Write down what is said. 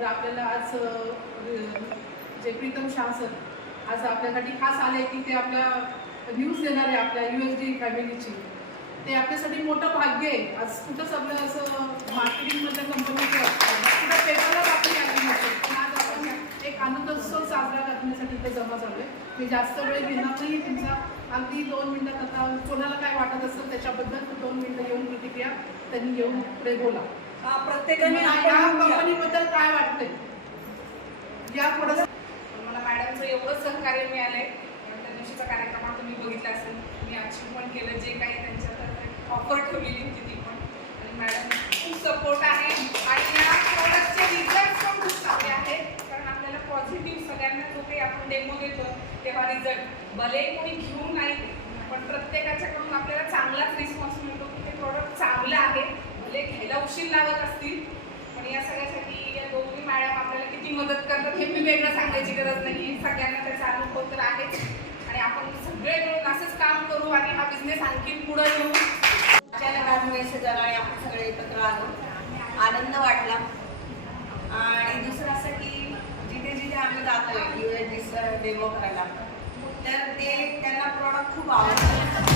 तर आपल्याला आज जे प्रीतम शाह सर आज आपल्यासाठी खास आले की ते आपल्या न्यूज देणार आहे आपल्या USD फॅमिलीची. ते आपल्यासाठी मोठं भाग्य आहे. आज कुठंच आपलं असं मार्केटिंगमधल्या कंपनीचं कुठं पेपरला बातमी आली नसेल, पण आज आपण एक आनंदोत्सव साजरा करण्यासाठी इथे जमा झालोय. मी जास्त वेळ घेणार नाही तुमचा, अगदी 2 मिनिटात आता कोणाला काय वाटत असेल त्याच्याबद्दल 2 मिनिटं येऊन प्रतिक्रिया त्यांनी येऊन पुढे बोला. प्रत्येकाने या कंपनीबद्दल काय वाटतंय या थोडंसं. मला मॅडमचं एवढं सहकार्य मिळालंय. त्या दिवशीचा कार्यक्रम तुम्ही बघितला असेल. मी अचीव पण केलं जे काही त्यांच्यातर्फे ऑफर ठेवलेली होती ती पण. आणि मॅडम खूप सपोर्ट आहे आणि या प्रोडक्टचे रिझल्ट पण खूप चांगले आहेत. कारण आपल्याला पॉझिटिव्ह सगळ्यांना जो काही आपण डेमो देतो तेव्हा रिझल्ट भले कोणी घेऊन नाही, पण प्रत्येकाच्याकडून आपल्याला चांगलाच रिस्पॉन्स मिळतो की ते प्रोडक्ट चांगलं आहे. भले घ्यायला उशीर लागत असतील, पण या सगळ्यासाठी या दोघी मॅडम आपल्याला किती मदत करतात हे मी वेगळं सांगायची गरज नाही. सगळ्यांना त्याचा अनुभव तर आहेच आणि आपण सगळे मिळून असंच काम करू आणि हा बिझनेस आणखी पुढे नेऊ. अचानक आज मेसेज आला आणि आपण सगळे एकत्र आलो. आनंद वाटला. आणि दुसरं असं की जिथे जिथे आम्ही जातोय USD डेमो करायला, तर ते त्यांना प्रॉडक्ट खूप आवडतं.